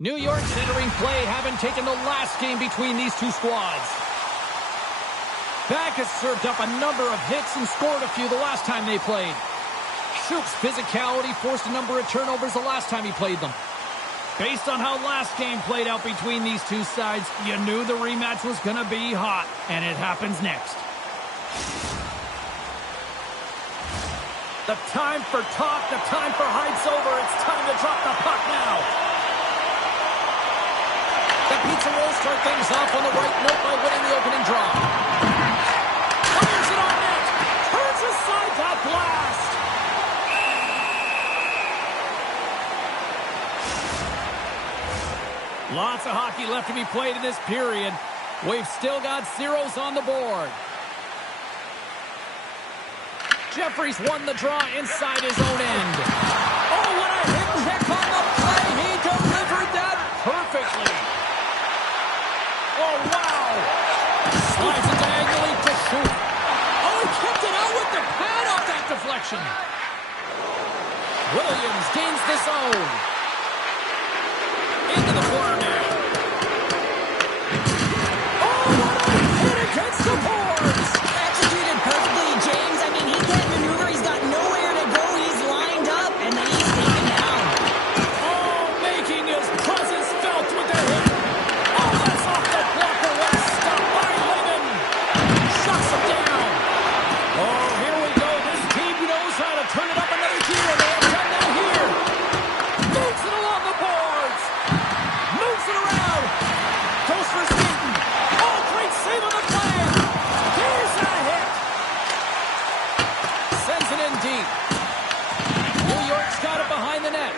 New York's entering play, having taken the last game between these two squads. Back has served up a number of hits and scored a few the last time they played. Shoop's physicality forced a number of turnovers the last time he played them. Based on how last game played out between these two sides, you knew the rematch was going to be hot, and it happens next. The time for talk, the time for hype's over. It's time to drop the puck now. The Pizza Rolls start things off on the right note by winning the opening draw. Fires it on net. Turns aside that blast. Lots of hockey left to be played in this period. We've still got zeros on the board. Jeffries won the draw inside his own end. Oh, what a hit check on the play. He delivered that perfectly. Oh, wow. Slides it diagonally to Shoop. Oh, he kept it out with the pad off that deflection. Williams gains the zone. Into the corner now. Oh, what a hit against the boards. Executed perfectly, James. I mean, he can't maneuver. He's got nowhere to go. He's lined up, and then he's taken down. Oh, making his presence felt with the hit. Oh, that's off the blocker. What a stop by Lehman. Shuts him down. Oh, here we go. This team knows how to turn it up another gear, and they have done that here. Moves it along the boards. Moves it around. Goes for Skeeton. Oh, great save on the play. Here's a hit. Sends it in deep. New York's got it behind the net.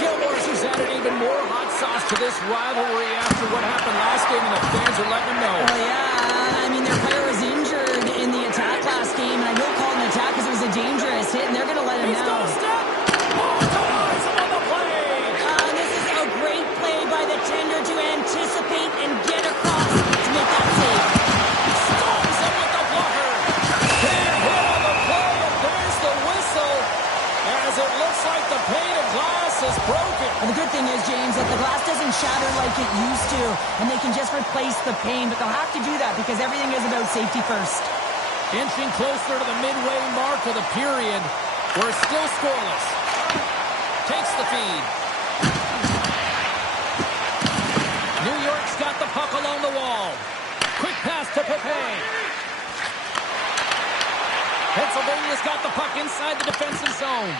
Gilmore's has added even more hot sauce to this rivalry after what happened last game, and the fans are letting them know. Well, yeah, I mean, their player was injured in the attack last game, and I will call it an attack because it was a dangerous hit, and they're going to let him He's know. got a step. Oh, denies him on the play. This is a great play by the tender to anticipate and get across to make that save. Stones him with the blocker. Big hit on the play, and there's the whistle as it looks like the pane of glass is broken. And the good thing is, James, that the glass doesn't shatter like it used to, and they can just replace the pane, but they'll have to do that because everything is about safety first. Inching closer to the midway mark of the period. We're still scoreless. Takes the feed. New York's got the puck along the wall. Quick pass to Pepe. Pennsylvania's got the puck inside the defensive zone.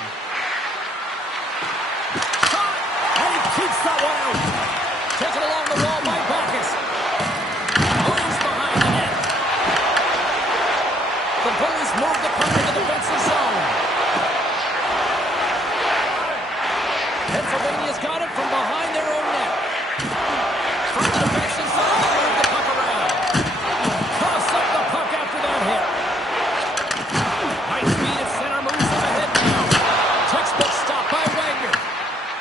Shot! And he keeps that one out. Taken along the wall by Bacchus. Williams behind the net. The Bullies move the puck to the defensive zone. Pennsylvania's got it from behind their own net. From the defensive zone, they move the puck around. Toss up the puck after that hit. High speed at center, moves him ahead now. Textbook stop by Wagner.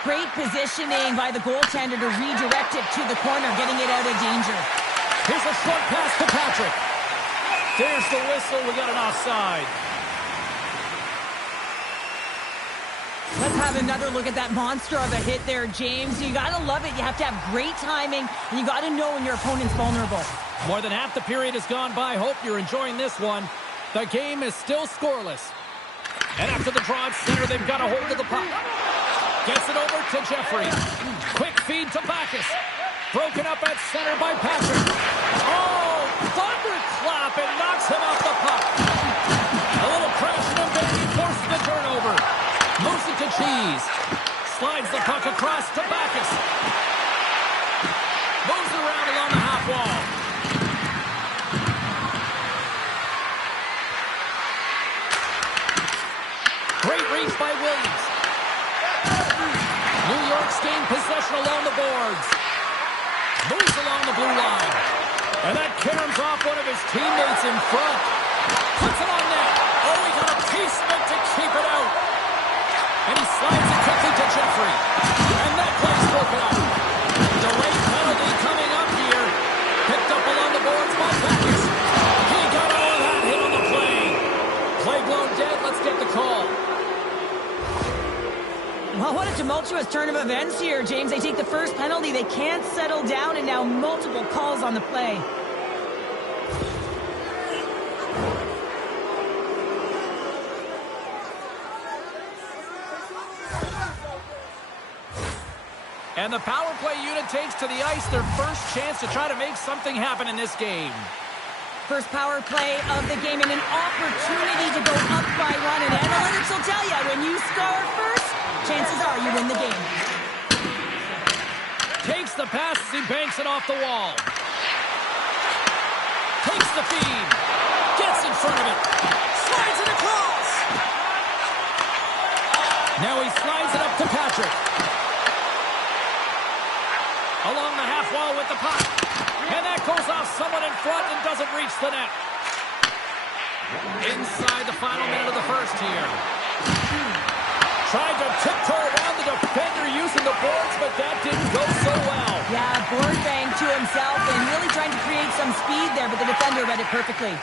Great positioning by the goaltender to redirect it to the corner, getting it out of danger. Here's a short pass to Patrick. There's the whistle. We got an offside. Let's have another look at that monster of a hit there, James. You got to love it. You have to have great timing, and you got to know when your opponent's vulnerable. More than half the period has gone by. Hope you're enjoying this one. The game is still scoreless. And after the draw at center, they've got a hold of the puck. Gets it over to Jeffrey. Quick feed to Bacchus. Broken up at center by Patrick. Oh, thunderclap, and knocks him off the puck. A little crash and a baby forces the turnover. Moves it to Cheese. Slides the puck across to Bacchus. Moves around along the half wall. Great reach by Williams. New York's gained possession along the boards. Moves along the blue line. And that caroms off one of his teammates in front. Puts it on net. Oh, he got a piece of it to keep it out. And he slides it quickly to Jeffrey. And that play's broken up. Delayed penalty coming up here. Picked up along the boards by Bacchus. He got all of that hit on the play. Play blown dead. Let's get the call. Well, what a tumultuous turn of events here, James. They take the first penalty. They can't settle down, and now multiple calls on the play. And the power play unit takes to the ice their first chance to try to make something happen in this game. First power play of the game and an opportunity to go up by one. And analytics will tell you, when you score first, chances are you win the game. Takes the pass as he banks it off the wall. Takes the feed. Gets in front of it. Slides it across. Now he slides it up to Patrick. Along the half wall with the puck. And that goes off someone in front and doesn't reach the net. Inside the final minute of the first here. Tried to tiptoe around the defender using the boards, but that didn't go so well. Yeah, board bang to himself and really trying to create some speed there, but the defender read it perfectly.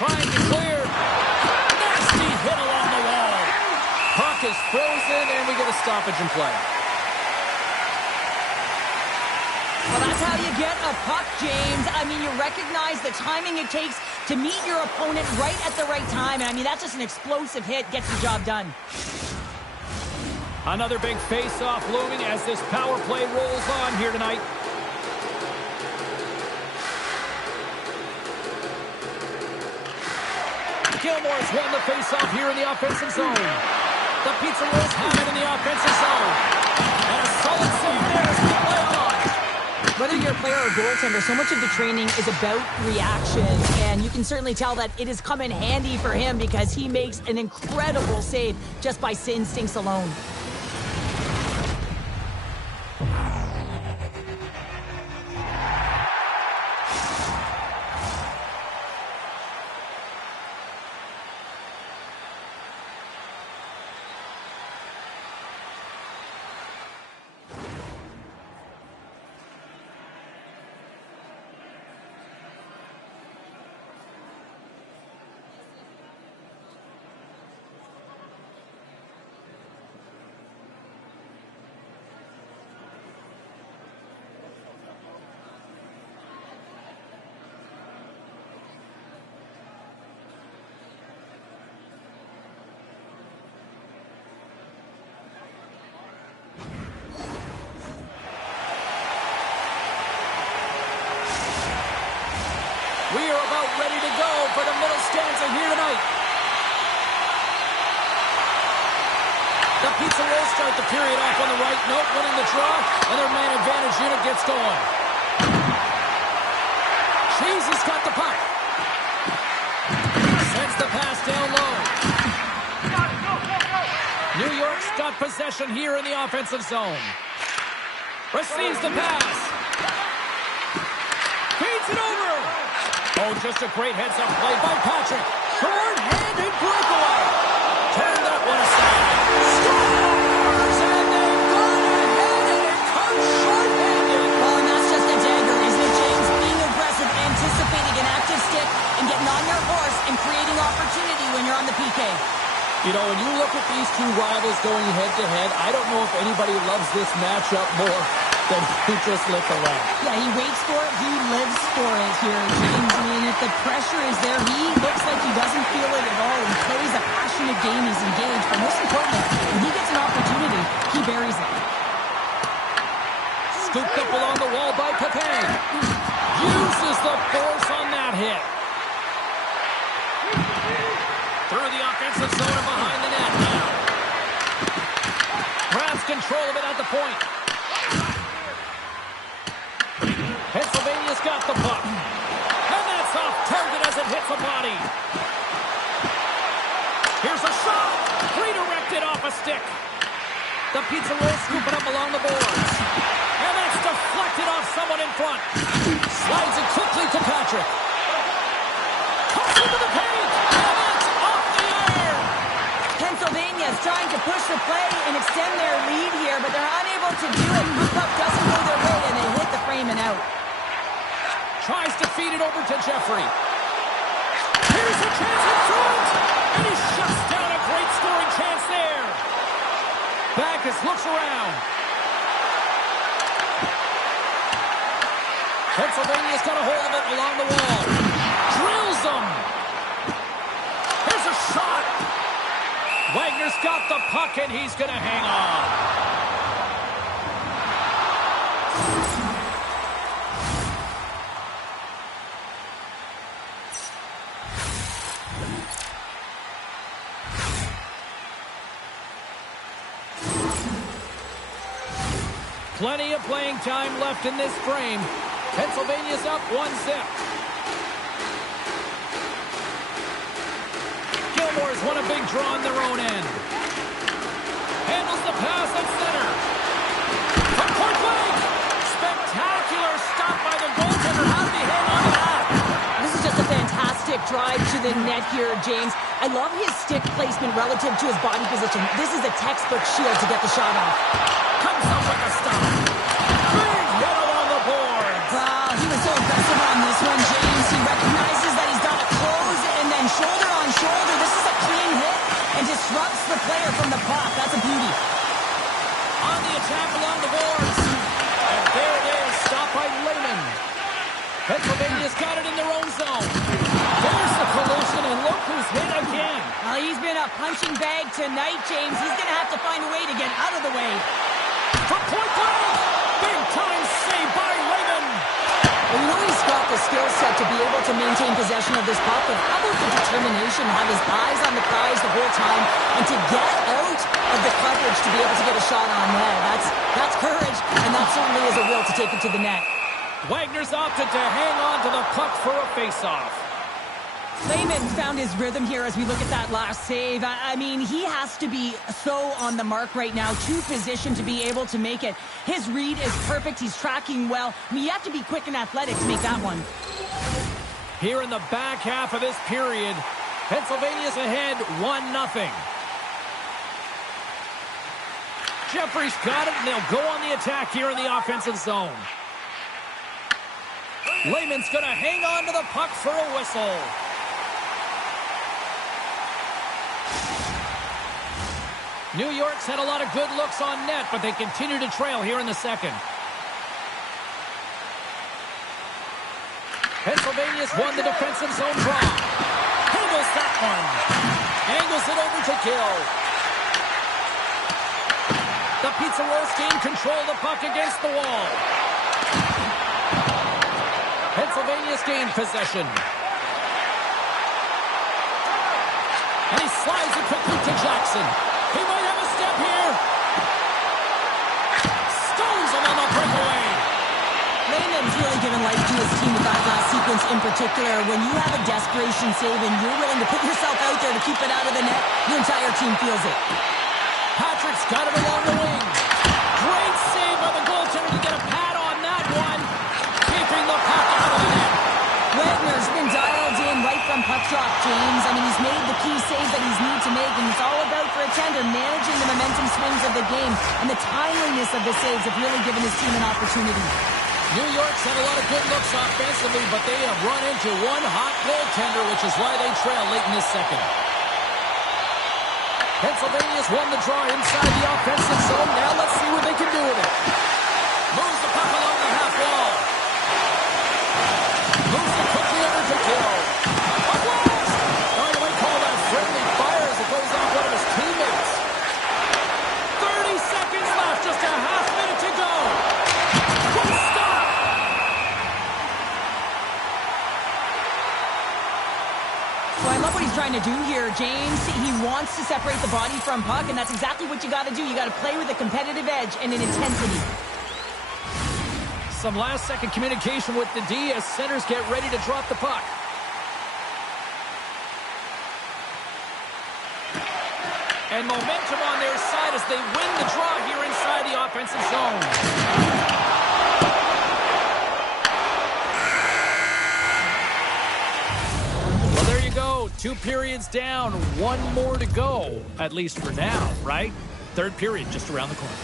Trying to clear. Nasty hit along the wall. Puck is frozen, and we get a stoppage in play. Well, that's how you get a puck, James. I mean, you recognize the timing it takes to meet your opponent right at the right time. And I mean, that's just an explosive hit. Gets the job done. Another big face-off looming as this power play rolls on here tonight. Gilmore's won the face-off here in the offensive zone. The Pizza Rolls have it in the offensive zone. And a solid save there as we play on. Whether you're a player or a goaltender, so much of the training is about reaction, and you can certainly tell that it has come in handy for him because he makes an incredible save just by instincts alone. We are about ready to go for the middle stanza here tonight. The Pizza Rolls start the period off on the right note, winning the draw, and their man advantage unit gets going. Cheese has got the puck. Sends the pass down low. New York's got possession here in the offensive zone. Receives the pass. Feeds it over. Oh, just a great heads-up play by Patrick. Short-handed breakaway. Turn that one aside. Scores! And they've gone ahead, and it comes short-handed. Well, and that's just a dagger, isn't it, James? Being aggressive, anticipating an active stick, and getting on your horse and creating opportunity when you're on the PK. You know, when you look at these two rivals going head-to-head, I don't know if anybody loves this matchup more than who just lit the lamp. Yeah, he waits for it. He lives for it here, James. I mean, if the pressure is there, he looks like he doesn't feel it at all. He plays a passionate game. He's engaged. But most importantly, when he gets an opportunity, he buries it. Scooped up along the wall by Pepin. Uses the force on that hit. Through the offensive zone and behind the net now. Grabs control of it at the point. Pennsylvania's got the puck. And that's off target as it hits a body. Here's a shot. Redirected off a stick. The Pizza Rolls scoop it up along the boards. And that's deflected off someone in front. Slides it quickly to Patrick. Cuts into the paint. And that's off the iron. Pennsylvania's trying to push the play and extend their lead here, but they're unable to do it. The puck doesn't go their way, and they hit the frame and out. Tries to feed it over to Jeffrey. Here's a chance in front. And he shuts down a great scoring chance there. Backus looks around. Pennsylvania's got a hold of it along the wall. Drills them. Here's a shot. Wagner's got the puck, and he's going to hang on. Plenty of playing time left in this frame. Pennsylvania's up 1-0. Gilmore's won a big draw on their own end. Handles the pass at center. From point blank. Spectacular stop by the goaltender. How did he hang on to that? This is just a fantastic drive to the net here, James. I love his stick placement relative to his body position. This is a textbook shield to get the shot off. Comes up with a stop. Big hit on the board. Wow, he was so aggressive on this one, James. He recognizes that he's got to close and then shoulder on shoulder. This is a clean hit and disrupts the player from the puck. That's a beauty. On the attack along the boards. And there it is. Stop by Lehman. Pennsylvania's got it in their own zone. There's the collision, and look who's hit again. Well, he's been a punching bag tonight, James. He's going to have to find a way to get out of the way. From point blank. Big time save by Lehman. Well, you know he's got the skill set to be able to maintain possession of this puck, but how about the determination, have his eyes on the prize the whole time, and to get out of the coverage to be able to get a shot on net. That's courage, and that certainly is a will to take it to the net. Wagner's opted to hang on to the puck for a faceoff. Lehman found his rhythm here as we look at that last save. I mean, he has to be so on the mark right now, to position to be able to make it. His read is perfect. He's tracking well. I mean, you have to be quick and athletic to make that one. Here in the back half of this period, Pennsylvania's ahead 1-0. Jeffrey's got it, and they'll go on the attack here in the offensive zone. Lehman's going to hang on to the puck for a whistle. New York's had a lot of good looks on net, but they continue to trail here in the second. Pennsylvania's won the defensive zone draw. Handles that one. Angles it over to Gill. The Pizza Rolls gain control of the puck against the wall. Pennsylvania's gained possession. And he slides it quickly to Jackson. He might have a step here. Stones him on the breakaway. Lehman's really given life to his team with that last sequence in particular. When you have a desperation save and you're willing to put yourself out there to keep it out of the net, your entire team feels it. Patrick's got it along the wing. Great save by the goaltender to get a pad on that one. Keeping the puck out of the net. Wagner's been dialed in right from puck drop, James. I mean, he's made the key saves that he's need to make, and it's all about, for a tender, managing the momentum swings of the game, and the timeliness of the saves have really given his team an opportunity. New York's had a lot of good looks offensively, but they have run into one hot goaltender, which is why they trail late in this second. Pennsylvania's won the draw inside the offensive zone. Now let's see what they can do with it. Moves the puck along the half wall. Moves it quickly over to Gill. A blast! Oh, you might call that a friendly fire as it goes off one of his teammates. 30 seconds left, just a half minute to go. What a stop! So I love what he's trying to do here, James. He wants to separate the body from puck, and that's exactly what you got to do. You got to play with a competitive edge and an intensity. Some last-second communication with the D as centers get ready to drop the puck. And momentum on their side as they win the draw here inside the offensive zone. Well, there you go. 2 periods down, 1 more to go, at least for now, right? Third period just around the corner.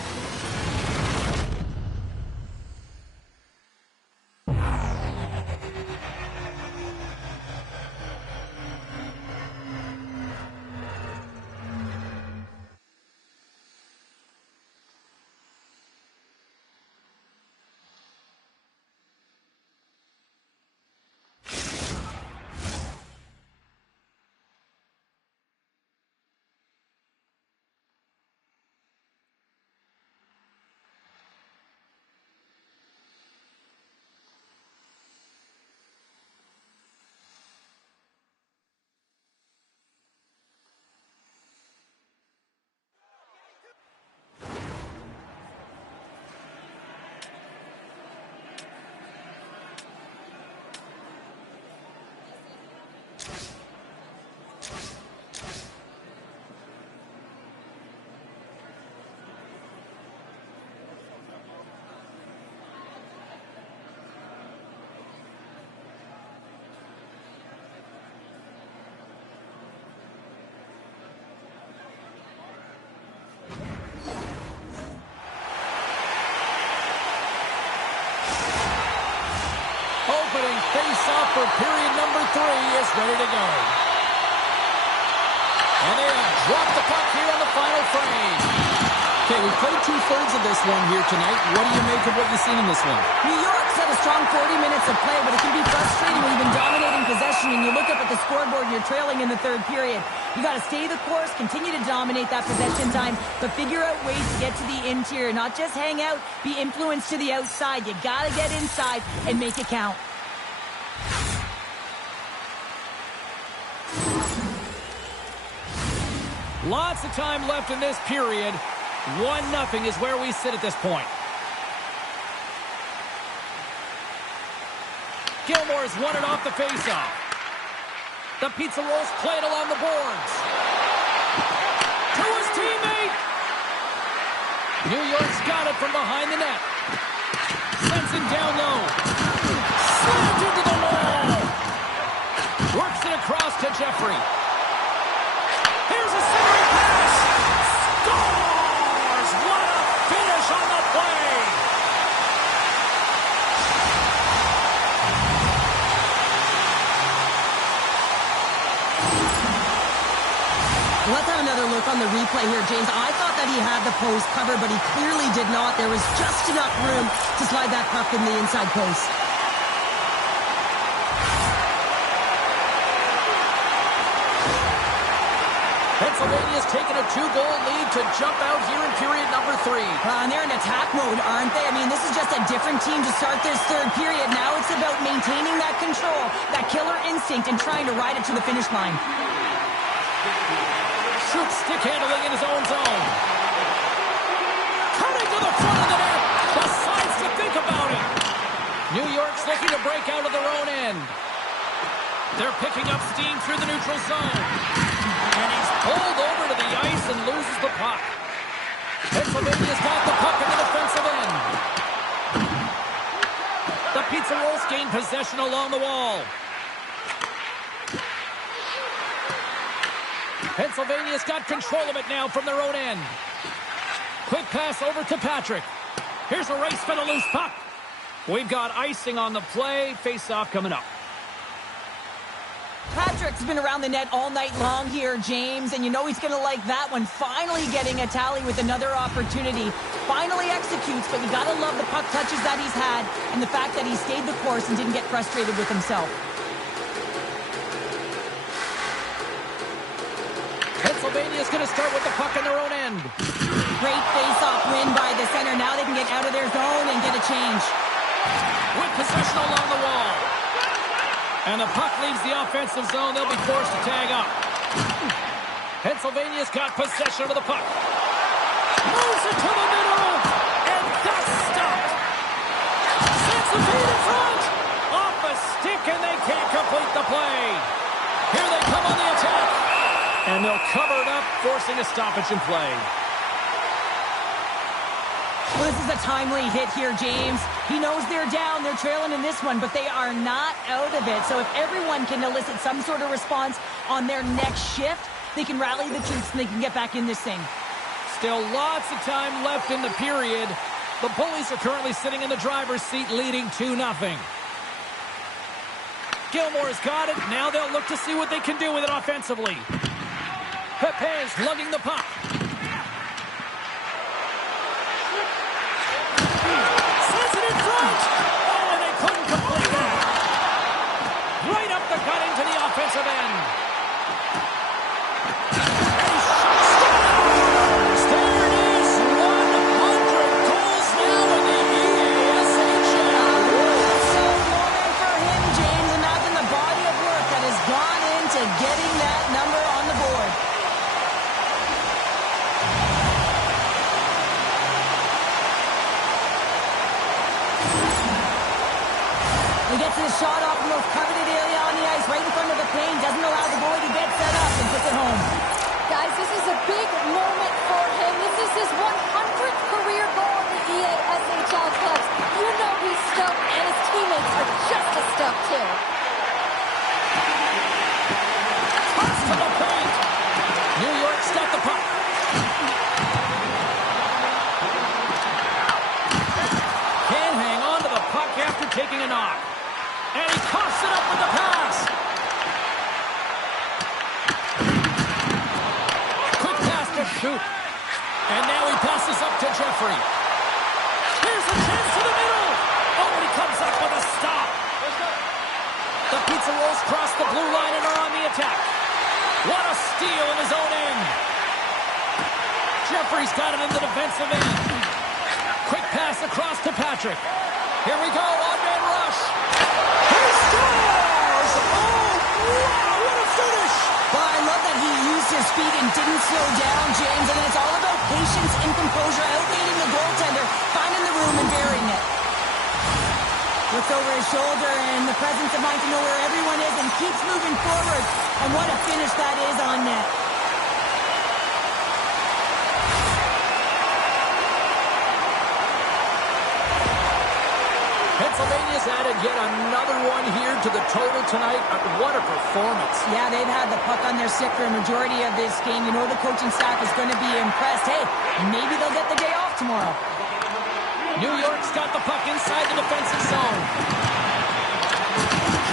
face-off for period number 3 is ready to go. And they have dropped the puck here on the final frame. Okay, we've played 2/3 of this one here tonight. What do you make of what you've seen in this one? New York's had a strong 40 minutes of play, but it can be frustrating when you've been dominating possession and you look up at the scoreboard and you're trailing in the third period. You got to stay the course, continue to dominate that possession time, but figure out ways to get to the interior, not just hang out, be influenced to the outside. You got to get inside and make it count. Lots of time left in this period. 1-0 is where we sit at this point. Gilmore's won it off the faceoff. The pizza rolls played along the boards. To his teammate. New York's got it from behind the net. Sends him down low. Slammed into the wall. Works it across to Jeffrey. Here's a centering pass. Scores! What a finish on the play! Let's have another look on the replay here, James. I thought that he had the post covered, but he clearly did not. There was just enough room to slide that puck in the inside post. Pennsylvania's taken a 2-goal lead to jump out here in period number 3. And they're in attack mode, aren't they? I mean, this is just a different team to start this third period. Now it's about maintaining that control, that killer instinct, and trying to ride it to the finish line. Shoots stick handling in his own zone. Cutting to the front of the net. Decides to think about it. New York's looking to break out of their own end. They're picking up steam through the neutral zone. And he's pulled over to the ice and loses the puck. Pennsylvania's got the puck in the defensive end. The Pizza Rolls gain possession along the wall. Pennsylvania's got control of it now from their own end. Quick pass over to Patrick. Here's a race for the loose puck. We've got icing on the play. Face-off coming up. Patrick's been around the net all night long here, James, and you know he's going to like that one. Finally getting a tally with another opportunity. Finally executes, but you got to love the puck touches that he's had and the fact that he stayed the course and didn't get frustrated with himself. Pennsylvania's going to start with the puck in their own end. Great face-off win by the center. Now they can get out of their zone and get a change. With possession along the wall. And the puck leaves the offensive zone. They'll be forced to tag up. Pennsylvania's got possession of the puck. Moves it to the middle. And that's stopped. Sets the feed in front. Off a stick, and they can't complete the play. Here they come on the attack. And they'll cover it up, forcing a stoppage in play. Well, this is a timely hit here, James. He knows they're down, they're trailing in this one, but they are not out of it. So if everyone can elicit some sort of response on their next shift, they can rally the troops and they can get back in this thing. Still lots of time left in the period. The Bullies are currently sitting in the driver's seat, leading 2-0. Gilmore's got it. Now they'll look to see what they can do with it offensively. Pepe's lugging the puck. Sends it in front. Oh, and they couldn't complete that. Right up the gut into the offensive end. And he scores. There it is. 100 goals now in the EASHL. So moment for him, James. Imagine the body of work that has gone into getting that number on the board. He gets his shot off the most coveted area on the ice, right in front of the pane, doesn't allow the goalie to get set up and puts it home. Guys, this is a big moment for him. This is his 100th career goal in the EASHL clubs. You know he's stoked, and his teammates are just as stoked, too. Toss to the paint. New York's got the puck. Can't hang on to the puck after taking a knock. And he coughs it up rolls across the blue line and are on the attack. What a steal in his own end. Jeffrey's got it in the defensive end. Quick pass across to Patrick. Here we go, on-man rush. He scores! Oh, wow, what a finish! Well, I love that he used his feet and didn't slow down, James. And it's all about patience and composure, outleading the goaltender, finding the room and burying it. Looks over his shoulder and the presence of mind to know where everyone is and keeps moving forward. And what a finish that is on net. Pennsylvania's added yet another one here to the total tonight. What a performance. Yeah, they've had the puck on their stick for a majority of this game. You know the coaching staff is going to be impressed. Hey, maybe they'll get the day off tomorrow. New York's got the puck inside the defensive zone.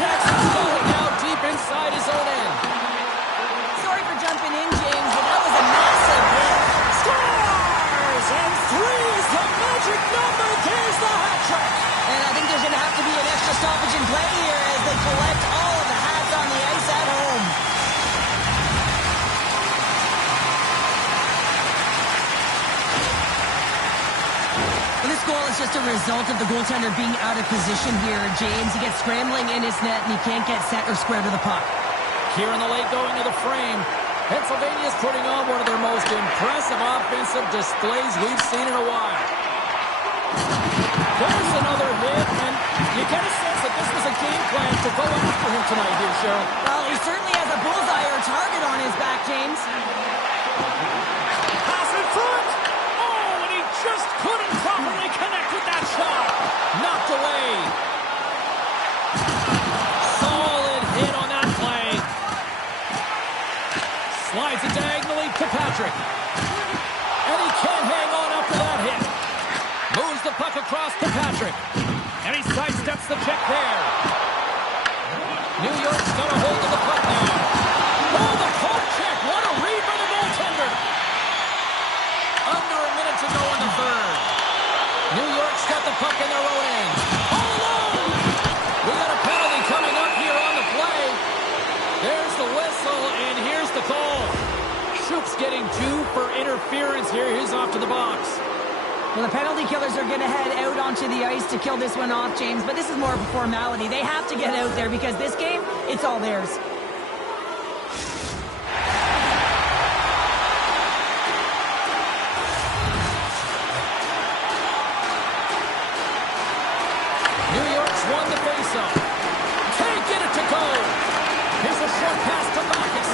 Jackson's got it now deep inside his own end. Sorry for jumping in, James, but that was a massive hit. Scores! And 3 is the magic number. There's the hat trick. And I think there's going to have to be an extra stoppage in play here as they collect all of the hats on the ice at home. Well, this goal is just a result of the goaltender being out of position here, James. He gets scrambling in his net and he can't get set or square to the puck. Here in the late going of the frame, Pennsylvania's putting on one of their most impressive offensive displays we've seen in a while. There's another hit, and you get a sense that this was a game plan to go after him tonight here, Cheryl. Well, he certainly has a bullseye or target on his back, James. Pass in front! Oh, and he just couldn't properly connect with that shot. Knocked away. Solid hit on that play. Slides it diagonally to Patrick. And he can't hang on after that hit. Moves the puck across to Patrick. And he sidesteps the check there. New York's got a hold of the puck now. Oh, the poke check. What a read by the goaltender. Under a minute to go in the third. New York's got the puck in their own end. All alone. We got a penalty coming up here on the play. There's the whistle, and here's the call. Shoop's getting 2 for interference here. He's off to the box. Well, the penalty killers are going to head out onto the ice to kill this one off, James, but this is more of a formality. They have to get out there because this game, it's all theirs. New York's won the faceoff. Can't get it to go. Here's a short pass to Bacchus.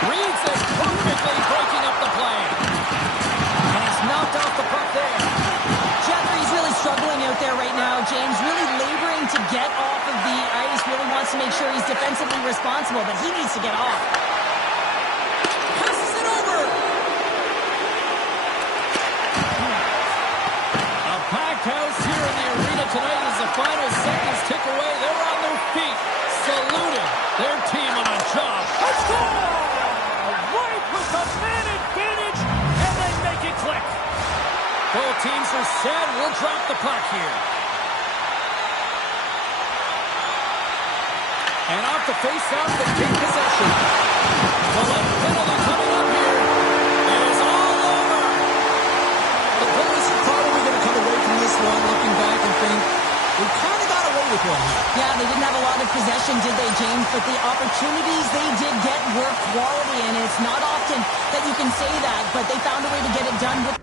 Reads it perfectly, breaking up the play. And he's knocked off the puck there. Jeffrey's really struggling out there right now, James, really laboring to get off of the ice, really wants to make sure he's defensively responsible, but he needs to get off. Passes it over. A packed house here in the arena tonight as the final seconds tick away. They're on their feet, saluting their team on a job. Let's go! Right with the man advantage, and they make it click. Both teams are set. We'll drop the puck here. And off the face-off, they take possession. The late penalty coming up here is all over. The Bulls are probably going to come away from this one looking back and think, we kind of got away with one here. Yeah, they didn't have a lot of possession, did they, James? But the opportunities they did get were quality, and it's not often that you can say that, but they found a way to get it done with